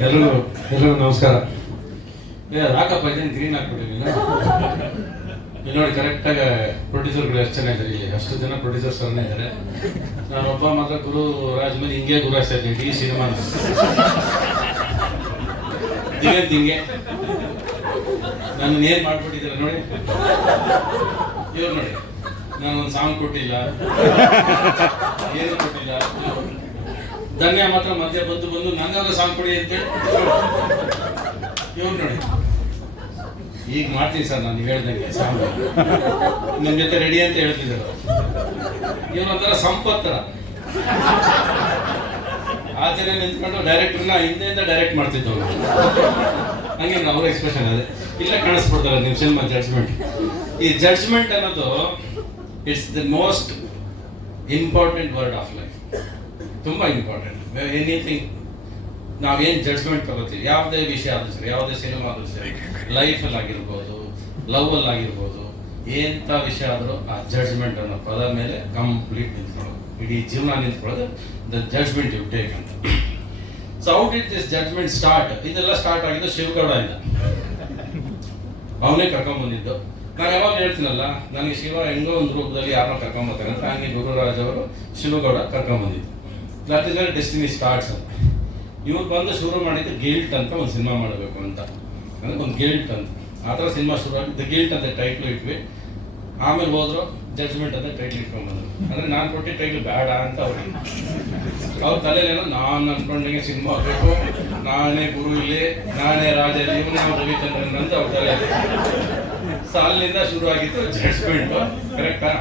ಎಲ್ಲರಿಗೂ ಎಲ್ಲರೂ ನಮಸ್ಕಾರ. ಏ, ರಾಕಪ್ಪ ಗ್ರೀನ್ ಹಾಕ್ಬಿಟ್ಟಿದ್ದೀನಿ ಇಲ್ಲಿ ನೋಡಿ ಕರೆಕ್ಟಾಗಿ ಪ್ರೊಡ್ಯೂಸರ್ಗಳು ಎಷ್ಟು ಜನ ಇದ್ದಾರೆ ಇಲ್ಲಿ? ಅಷ್ಟು ಜನ ಪ್ರೊಡ್ಯೂಸರ್ಸ್ ಅನ್ನೇ ಇದ್ದಾರೆ ನಾನೊಬ್ಬ ಮಾತ್ರ ಗುರು, ರಾಜ್ ಮೇಲೆ ಹಿಂಗೆ ಗುರು ಆಗ್ತಾ ಇದ್ದೀನಿ ಇಡೀ ಸಿನಿಮಾ ಹಿಂಗೆ ಹಿಂಗೆ. ನನ್ನ ಏನು ಮಾಡ್ಬಿಟ್ಟಿದ್ದೀರ ನೋಡಿ? ಇವ್ರು ನೋಡಿ ನಾನು ಒಂದು ಸಾಂಗ್ ಕೊಟ್ಟಿಲ್ಲ. ಏನು ಕೊಟ್ಟಿಲ್ಲ? ಧನ್ಯ ಮಾತ್ರ ಮಧ್ಯೆ ಬಂದು ಬಂದು ನಂಗಾಗ ಸಾಂಗ್ ಕೊಡಿ ಅಂತೇಳಿ ನೋಡಿ. ಈಗ ಮಾಡ್ತೀನಿ ಸರ್ ನಾನು ಹೇಳ್ದಂಗೆ ಸಾಂಗ್. ನಿಮ್ ಜೊತೆ ರೆಡಿ ಅಂತ ಹೇಳ್ತಿದ್ದಾರೆ. ಇವನೊಂಥರ ಸಂಪತ್ತರ. ಆಚೆನೆ ನಿಂತ್ಕೊಂಡು ಡೈರೆಕ್ಟರ್ನ ಹಿಂದೆಯಿಂದ ಡೈರೆಕ್ಟ್ ಮಾಡ್ತಿದ್ದವ್ರು. ಹಂಗೆ ಅವ್ರ ಎಕ್ಸ್ಪ್ರೆಷನ್ ಅದೇ. ಇಲ್ಲ ಕಾಣಿಸ್ಬಿಡ್ತಾರೆ ನೀವು ಸಿನಿಮಾ ಜಡ್ಜ್ಮೆಂಟ್ ಈ ಜಡ್ಜ್ಮೆಂಟ್ ಅನ್ನೋದು it's the most important word of life ತುಂಬ ಇಂಪಾರ್ಟೆಂಟ್ ಎನಿಥಿಂಗ್ ನಾವೇನು ಜಡ್ಜ್ಮೆಂಟ್ ತಗೋತೀವಿ. ಯಾವುದೇ ವಿಷಯ ಆದರೂ ಸರಿ, ಯಾವುದೇ ಸಿನಿಮಾ ಆದ್ರೂ ಸರಿ ಲೈಫಲ್ಲಿ ಆಗಿರ್ಬೋದು ಲವ್ವಲ್ಲಿ ಆಗಿರ್ಬೋದು ಎಂಥ ವಿಷಯ ಆದರೂ ಆ ಜಡ್ಜ್ಮೆಂಟ್ ಅನ್ನೋ ಪದ ಮೇಲೆ ಕಂಪ್ಲೀಟ್ ನಿಂತ್ಕೊಳ್ಳೋದು. ಇಡೀ ಜೀವನ ನಿಂತ್ಕೊಳ್ಳೋದು ದ ಜಡ್ಜ್ಮೆಂಟ್ ಯು ಟೇಕ್ ಅಂತ. So out it this judgement start ಇದೆಲ್ಲ ಸ್ಟಾರ್ಟ್ ಆಗಿದ್ದು ಶಿವಗೌಡ ಇಲ್ಲ ಅವನೇ ಕರ್ಕೊಂಡ್ಬಂದಿದ್ದು ನಾನು ಯಾವಾಗ ಹೇಳ್ತೀನಲ್ಲ, ನನಗೆ ಶಿವ ಹೆಂಗೋ ಒಂದು ರೂಪದಲ್ಲಿ ಯಾರನ್ನ ಕರ್ಕೊಂಬರ್ತಾರೆ ಅಂತ, ಹಂಗೆ ಗುರುರಾಜ್ ಅವರು ಶಿವಗೌಡ ಕರ್ಕೊಂಡ್ ಇಸ್ ಡೆಸ್ಟಿನಿ ಸ್ಟಾರ್ಟ್ಸ್ ಅಂತ ಇವ್ರು ಬಂದು ಶುರು ಮಾಡಿದ್ದು ಗಿಲ್ಟ್ ಅಂತ ಒಂದು ಸಿನಿಮಾ ಮಾಡಬೇಕು ಅಂತ. ಅಂದ್ರೆ ಒಂದು ಗಿಲ್ಟ್ ಅಂತ. ಆ ಥರ ಸಿನಿಮಾ ಶುರು ಆಗಿ ದ ಗಿಲ್ಟ್ ಅಂತ ಟೈಟ್ಲ್ ಇಟ್ವಿ. ಆಮೇಲೆ ಹೋದ್ರು ಜಡ್ಜ್ಮೆಂಟ್ ಅಂತ ಟೈಟ್ಲ್ ಇಟ್ಕೊಂಡ್ಬಂದ್ರು. ಅಂದ್ರೆ ನಾನು ಕೊಟ್ಟು ಟೈಟ್ಲ್ ಬೇಡ ಅಂತ ಅವ್ರಿಗೆ ಅವ್ರ ತಲೆಯಲ್ಲೇನೋ ನಾನು ಅನ್ಕೊಂಡಂಗೆ ಸಿನಿಮಾ ಬೇಕು. ನಾನೇ ಗುರು ಇಲ್ಲಿ, ನಾನೇ ರಾಜ ಇಲ್ಲಿ ನಾವು ರವಿಚಂದ್ರನ್ ಅಂತ ಅವ್ರ ತಲೆ ಸಾಲಿನಿಂದ ಶುರು ಆಗಿತ್ತು ಜಡ್ಜ್ಮೆಂಟ್ ಕರೆಕ್ಟಾ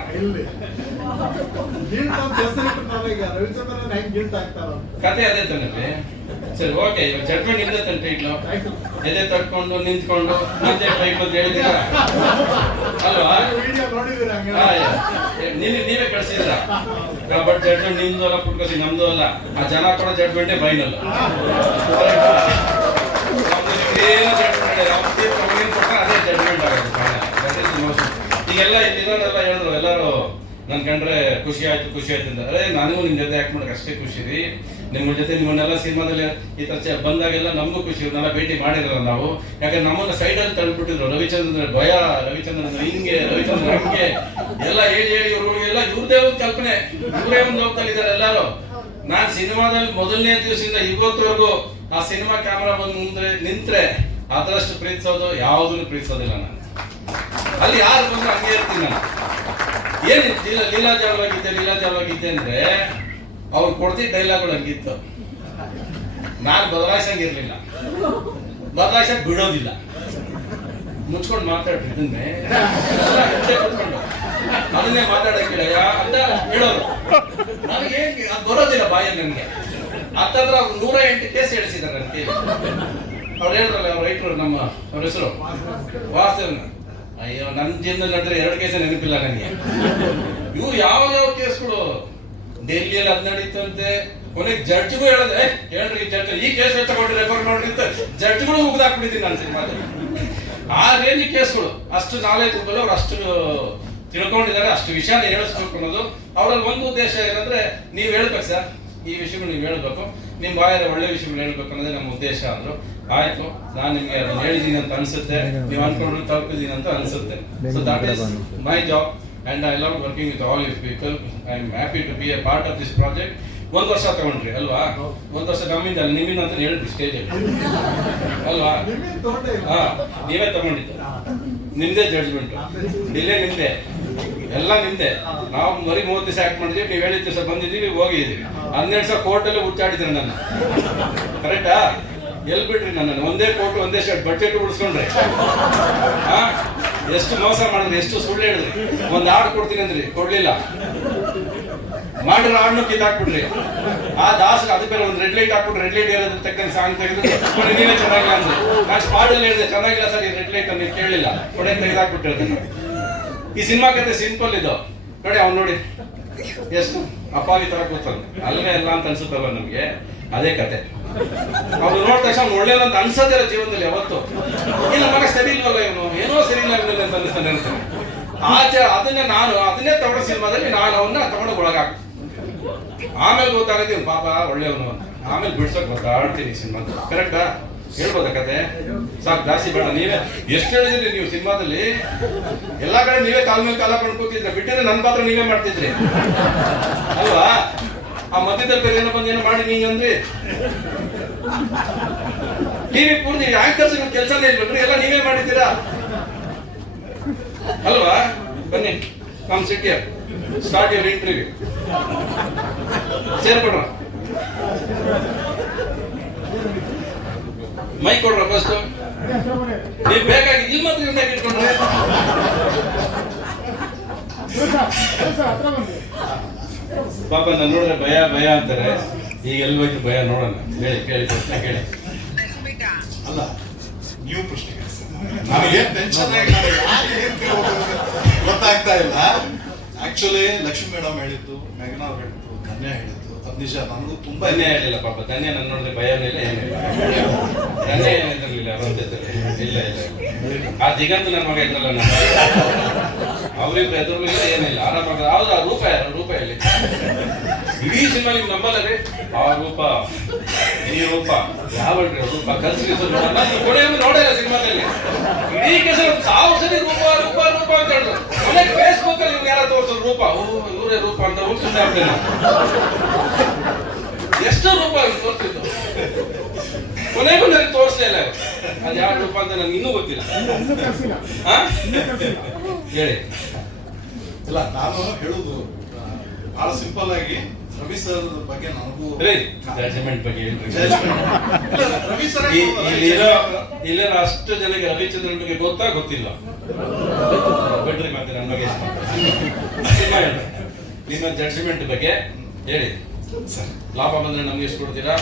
ಕತೆ ಅದೇ ತಾನೆ ಸರಿ ಓಕೆ ಇವಾಗ ಜಡ್ಜ್ಮೆಂಟ್ ಇದೆ ತಾನೆ ಟೈಟ್ಲು ಎದೆ ತಟ್ಕೊಂಡು ನಿಂತ್ಕೊಂಡು ಮತ್ತೆ ಬೈಕ್ ಅಂತ ಹೇಳಿದ್ದೀರ? ಅಲ್ವಾ? ಏ, ನೀವೇ ನೀವೇ ಕಳ್ಸಿದ್ರ ಬಟ್ ಜಡ್ಜ್ಮೆಂಟ್ ನಿಮ್ದು ಅಲ್ಲ ಪುಟ್ಕೋಸಿ ನಮ್ದು ಅಲ್ಲ. ಆ ಜನ ಕೂಡ ಜಡ್ಜ್ಮೆಂಟೇ ಫೈನಲ್ ಏನು ಏನ್ ಅದೇ ಜಡ್ಜ್ಮೆಂಟ್ ಆಗುತ್ತೆ ಈಗೆಲ್ಲ ಇಲ್ಲಿರೋರೆಲ್ಲ ಹೇಳಿದ್ರು ಎಲ್ಲರೂ ನನ್ ಕಂಡ್ರೆ ಖುಷಿ ಆಯ್ತು ಖುಷಿ ಆಯ್ತು ಅಂತ. ಅದೇ ನನಗೂ ನಿಮ್ ಜೊತೆ ಯಾಕೆ ಮಾಡಕ್ ಅಷ್ಟೇ ಖುಷಿ ರೀ. ನಿಮ್ಮ ಜೊತೆ ನಿಮ್ಮನ್ನೆಲ್ಲ ಸಿನಿಮಾದಲ್ಲಿ ಈ ಚ- ಬಂದಾಗೆಲ್ಲ ನಮಗೂ ಖುಷಿ, ಇವ್ರನ್ನೆಲ್ಲ ಭೇಟಿ ಮಾಡಿದ್ರಲ್ಲ ನಾವು. ಯಾಕಂದ್ರೆ ನಮ್ಮನ್ನ ಸೈಡ್ ಅಲ್ಲಿ ತಳ್ಬಿಟ್ಟಿದ್ರು ರವಿಚಂದ್ರ ಭಯ, ರವಿಚಂದ್ರನ್, ಹಿಂಗೆ ರವಿಚಂದ್ರ ಹಂಗೆ. ಎಲ್ಲ ಹೇಳಿ ಹೇಳಿ ಇವ್ರಿಗೆಲ್ಲ ಇವ್ರದೇ ಒಂದು ಕಲ್ಪನೆ. ಇವರೇ ಒಂದು ಹೋಗ್ತಾ ಇದ್ದಾರೆ ಎಲ್ಲರೂ. ನಾನ್ ಸಿನಿಮಾದಲ್ಲಿ ಮೊದಲನೇ ದಿವಸದಿಂದ ಇವತ್ತವರೆಗೂ ಆ ಸಿನಿಮಾ ಕ್ಯಾಮ್ರಾ ಬಂದು ಮುಂದೆ ನಿಂತ್ರೆ ಅದರಷ್ಟು ಪ್ರೀತಿಸೋದು, ಯಾವುದನ್ನು ಪ್ರೀತಿಸೋದಿಲ್ಲ ನಾನು. ಅಲ್ಲಿ ಯಾರು ಬಂದ್ರೆ ಹಂಗೆ ಇರ್ತೀನಿ ನಾನು. ಏನ್ ಲೀಲಾ ಲೀಲಾಜಾಲವಾಗಿದ್ದೆ ಲೀಲಾಜಾಲವಾಗಿದ್ದೆ ಅಂದ್ರೆ ಅವ್ರು ಕೊಡ್ತಿದ್ದ ಡೈಲಾಗ್ಗಳು ಹಂಗಿತ್ತು ನಾನು ಬದಲಾಯಿಸಂಗಿರ್ಲಿಲ್ಲ. ಬದಲಾಯಿಸಕ್ ಬಿಡೋದಿಲ್ಲ. ಮುಚ್ಕೊಂಡು ಮಾತಾಡ್ರಿ ಇದನ್ನೇ. ಕುತ್ಕೊಂಡು. ಅದನ್ನೇ ಮಾತಾಡಕ್ ಗಿಡಯ್ಯ ಅಂತ ಹೇಳೋರು. ನನಗೆ ಅದು ಬರೋದಿಲ್ಲ ಬಾಯಲ್ಲಿ ನನಗೆ. ಹತ್ತತ್ರ ಅವ್ರು ನೂರ ಎಂಟು ಕೇಸ್ ಹೇಳಿಸಿದ್ದಾರೆ ಅಂತ ಅವ್ರು ಹೇಳಿದ್ರಲ್ಲ ಅವ್ರ ರೈತರು ನಮ್ಮ ಅವ್ರ ಹೆಸರು. ವಾಸ್ತವನ ಅಯ್ಯೋ ನನ್ನ ಜೀವನದಲ್ಲಿ ನಡೆದ್ರೆ ಎರಡು ಕೇಸ ನೆನಪಿಲ್ಲ ನನಗೆ. ಇವು ಯಾವ ಯಾವ ಕೇಸ್ಗಳು ಡೆಲ್ಲಿಯಲ್ಲಿ ಅದ್ ನಡೀತಂತೆ. ಕೊನೆಗೆ ಜಡ್ಜ್ಗೂ ಹೇಳದೆ ಹೇಳ್ರಿ ಜಡ್ಜ್ ಈ ಕೇಸ್ ತಗೊಂಡ್ರಿ ರೆಫರ್ ಮಾಡ್ರಿ ಅಂತ ಜಡ್ಜ್ಗಳು ಮುಗ್ದಾಕ್ಬಿಟ್ಟಿದ್ದೀನಿ ನಾನು ಸಿನಿಮಾದಲ್ಲಿ. ಆ ರೇಂಜ್ ಕೇಸ್ಗಳು ಅಷ್ಟು ನಾಲೆಜ್ ಇದ್ದಲ್ಲ ಅವ್ರು ಅಷ್ಟು ತಿಳ್ಕೊಂಡಿದ್ದಾರೆ, ಅಷ್ಟು ವಿಷಯನ ಹೇಳಿಸ್ಬೇಕು ಅನ್ನೋದು. ಅವರಲ್ಲಿ ಒಂದು ಉದ್ದೇಶ ಏನಂದ್ರೆ, ನೀವು ಹೇಳ್ಬೇಕು ಸರ್ ಈ ವಿಷಯಗಳು ನೀವು ಹೇಳ್ಬೇಕು. ನಿಮ್ ಬಾಯಲ್ಲಿ ಒಳ್ಳೆ ವಿಷಯಗಳು ಹೇಳ್ಬೇಕು ಅನ್ನೋದೇ ನಮ್ಮ ಉದ್ದೇಶ ಅಂದ್ರು. ಆಯ್ತು ನಾನು ನಿಮ್ಗೆ ಅದನ್ನ ಹೇಳಿದೀನಿ ಅಂತ ಅನ್ಸುತ್ತೆ. ನೀವು ಅನ್ಕೊಂಡ್ರು ತಲುಪಿದೀನಿ ಅಂತ ಅನ್ಸುತ್ತೆ. So that is my job and I love working with all is people I am happy to be a part of this project ಒಂದ್ ವರ್ಷ ತಗೊಂಡ್ರಿ ಅಲ್ವಾ? ಒಂದ್ ವರ್ಷ ಕಮ್ಮಿಂದ ಅಲ್ಲ ನಿಮ್ಮಿಂದ ಅಂತ ಹೇಳಿದ್ರಿ ಸ್ಟೇಜಲ್ಲಿ ಅಲ್ವಾ? ಹಾ ನೀವೇ ತಗೊಂಡಿದ್ದು. ನಿಮ್ದೇ ಜಡ್ಜ್ಮೆಂಟ್ ಡಿಲೇ ನಿಮ್ದೆ. ಎಲ್ಲ ನಿಮ್ದೆ. ನಾವು ಮರಿ ಮೂವತ್ತು ದಿವಸ ಆಕ್ಟ್ ಮಾಡಿದ್ವಿ, ನೀವು ಹೇಳಿದ ದಿವಸ ಬಂದಿದ್ದೀವಿ, ಹೋಗಿದ್ದೀವಿ. ಹನ್ನೆರಡು ಸಾವಿರ ಕೋರ್ಟಲ್ಲಿ ಹುಚ್ಚಾಡಿದ್ರಿ ನನ್ನ ಕರೆಕ್ಟಾ ಎಲ್ ಬಿಡ್ರಿ ನನ್ನನ್ನು? ಒಂದೇ ಕೋರ್ಟ್ ಒಂದೇ ಶರ್ಟ್ ಬಟ್ಟೆ ಉಳಿಸ್ಕೊಂಡ್ರಿ. ಎಷ್ಟು ಮೋಸ ಮಾಡಿದ್ರಿ, ಎಷ್ಟು ಸುಳ್ಳು ಹೇಳಿದ್ರಿ. ಒಂದು ಆರ್ಡ್ ಕೊಡ್ತೀನಿ ಅಂದ್ರಿ, ಕೊಡ್ಲಿಲ್ಲ. ಮಾಡಿರೋ ಹಾಡನ್ನು ಕಿತ್ತಾಕ್ಬಿಡ್ರಿ ಆ ದಾಸ ಬೇರೆ, ಒಂದು ರೆಡ್ ಲೈಟ್ ಹಾಕ್ಬಿಟ್ಟು ರೆಡ್ ಲೈಟ್ ಇರೋದ್ರ ತಕ್ಕಂತ ಸಾಂಗ್ ತೆಗೆದು ನೀನೇ ಚೆನ್ನಾಗಿಲ್ಲ ಅಂದ್ರೆ. ನಾನು ಸ್ಪಾಟಲ್ಲಿ ಹೇಳಿದೆ, ಚೆನ್ನಾಗಿಲ್ಲ ಸರ್, ಈ ರೆಡ್ ಲೈಟ್ ನೀವು ಕೇಳಿಲ್ಲ. ಕೊನೆ ತೆಗೆದಾಕ್ಬಿಟ್ಟಿರ್ತೀನಿ ಈ ಸಿನಿಮಾ ಕತೆ ಸಿಂಪಲ್ ಇದು. ನೋಡಿ, ಅವ್ನು ನೋಡಿ. ಎಷ್ಟು? ಅಪ್ಪಾಗಿ ತರ ಕೂತಾನೆ ಅಲ್ಲೇ ಇಲ್ಲ ಅಂತ ಅನ್ಸುತ್ತಲ್ಲ ನಮ್ಗೆ? ಅದೇ ಕತೆ. ಅವ್ರು ನೋಡಿದ ತಕ್ಷಣ ಅವ್ನು ಒಳ್ಳೇದಂತ ಅನ್ಸೋದಿಲ್ಲ ಜೀವನದಲ್ಲಿ ಯಾವತ್ತು. ಇಲ್ಲ, ಮಗ ಸರಿ ಇಲ್ವಲ್ಲ ಇವನು? ಏನೋ ಸರಿ ಇಲ್ಲ ಅಂತ ಅನಿಸ್ತಾನೆ ಆಚೆ ಅದನ್ನೇ ನಾನು, ಅದನ್ನೇ ತಗೊಂಡ ಸಿನಿಮಾದಲ್ಲಿ ನಾನು ಅವನ್ನ ತಗೊಂಡು ಒಳಗಾಕ ಆಮೇಲೆ ಗೊತ್ತಾಗುತ್ತೆ ಪಾಪ ಒಳ್ಳೆಯವನು ಅಂತ. ಆಮೇಲೆ ಬಿಡ್ಸಕ್ ಗೊತ್ತಾಡ್ತೀನಿ ಸಿನಿಮಾ ಕರೆಕ್ಟಾ ಹೇಳ್ಬೋದಾ ಕತೆ ಸಾಕು, ಜಾಸ್ತಿ ಬೇಡ, ನೀವೇ. ಎಷ್ಟು ಹೇಳಿದ್ರಿ ನೀವು ಸಿನಿಮಾದಲ್ಲಿ? ಎಲ್ಲಾ ಕಡೆ ನೀವೇ ಕಾಲ್ ಮೇಲೆ ಕಾಲ ಕೊಂಡು ಕೂತಿದ್ರೆ ಬಿಟ್ಟರೆ ನನ್ನ ಪಾತ್ರ ನೀವೇ ಮಾಡ್ತಿದ್ರಿ. ಅಲ್ವಾ? ಆ ಮಧ್ಯದಲ್ಲಿ ಬೇರೆ ಏನೋ ಬಂದು ಏನೋ ಮಾಡಿ ನೀಂಗಂದ್ರಿ ಟಿವಿ ಪೂರ್ತಿ ಆಂಕರ್ಸ್ ಕೆಲಸನೇ ಇಲ್ಬಿಟ್ರಿ ಎಲ್ಲ ನೀವೇ ಮಾಡಿದ್ದೀರಾ? ಅಲ್ವಾ? ಬನ್ನಿ ನಮ್ ಸಿಟಿಯ ಸ್ಟಾರ್ಟ್ ಯುವರ್ ಇಂಟರ್ವ್ಯೂ ಸೇರ್ಕೊಡ್ರ. ಮೈಕ್ ಕೊಡ್ರ ಫಸ್ಟ್ ನೀವು ಬೇಕಾಗಿ ಇಲ್ಲಿ ಮಾತ್ರ ಇಟ್ಕೊಂಡ್ರೆ. ಪಾಪ ನಾನು ನೋಡಿದ್ರೆ ಭಯ ಭಯ ಅಂತಾರೆ. ಈಗ ಎಲ್ಲಿ ಹೋಯ್ತು ಭಯ ನೋಡೋಣ. ಹೇಳಿ, ಕೇಳಿ, ಪ್ರಶ್ನೆ ಕೇಳಿ. ಅಲ್ಲ, ನೀವು ಪ್ರಶ್ನೆ ನಾವೇನ್ ಟೆನ್ಷನ್ ಗೊತ್ತಾಗ್ತಾ ಇಲ್ಲ. ಆಕ್ಚುಲಿ ಲಕ್ಷ್ಮಿ ಮೇಡಮ್ ಹೇಳಿದ್ದು, ಮೇಘನಾ ಅವ್ರು ಹೇಳಿದ್ದು, ಧನ್ಯ ಹೇಳಿದ್ದು, ಅದು ನಿಜ, ನನಗೂ ತುಂಬಾ ಧನ್ಯ ಹೇಳಿಲ್ಲ ಪಾಪ, ಧನ್ಯ ನನ್ನ ನೋಡಿದ್ರೆ ಭಯ ಇಲ್ಲ ಏನಿಲ್ಲ. ಧನ್ಯ ಏನಿದ್ರಲಿಲ್ಲ ಇಲ್ಲ ಇಲ್ಲ. ಆ ದಿಗಂತ ನನ್ನ ಮಗ ಇದ್ರಲ್ಲ ನಾನು. ಅವ್ರಿಬ್ರು ಎದುರುಗಳಿಲ್ಲ ಏನಿಲ್ಲ ಆರಾಮ ಹೌದು, ಆ ರೂಪ ಯಾರು ರೂಪ ಹೇಳಿ ಇಡೀ ಸಿನಿಮಾ ನಿಮ್ಗೆ ನಂಬಲ್ಲ ಆ ರೂಪ, ಈ ರೂಪ, ಯಾವ ರೂಪ? ಕಲ್ಸಿ ನೋಡಿಲ್ಲ ಸಿನಿಮಾದಲ್ಲಿ. ಇಡೀ ಕೆಲಸ ಸಾವಿರ ಸರಿ ರೂಪ ರೂಪ ಆಗ್ತೇನೆ ಎಷ್ಟು ರೂಪಾಯಿ ತೋರಿಸಿದ್ದು ಕೊನೆಗೂ ನನಗೆ ತೋರಿಸ್ಲಿಲ್ಲ. ಅದು ಯಾವ ರೂಪ ಅಂತ ನನಗೆ ಇನ್ನೂ ಗೊತ್ತಿಲ್ಲ? ಹೇಳಿ. ಇಲ್ಲ ನಾನು ಹೇಳುದು ಬಹಳ ಸಿಂಪಲ್ ಆಗಿ ರವಿ ಸರ್ ಬಗ್ಗೆ ನನಗೂ ಜಜ್ಮೆಂಟ್ ಬಗ್ಗೆ ರವಿ ಸರ್ ಇಲ್ಲಿರೋ ಇಲ್ಲಿರೋ ಅಷ್ಟು ಜನಕ್ಕೆ ರವಿಚಂದ್ರನ್ ಬಗ್ಗೆ ಗೊತ್ತಾ? ಗೊತ್ತಿಲ್ಲ. ಬಿಡ್ರಿ ಮತ್ತೆ ನನ್ನ ಬಗ್ಗೆ ನಿಮ್ಮ ಜಡ್ಜ್ಮೆಂಟ್ ಬಗ್ಗೆ ಹೇಳಿ. ಸರ್. ಲಾಭ ಬಂದ್ರೆ ನಮ್ಗೆ ಎಷ್ಟು ಕೊಡ್ತೀರಾ?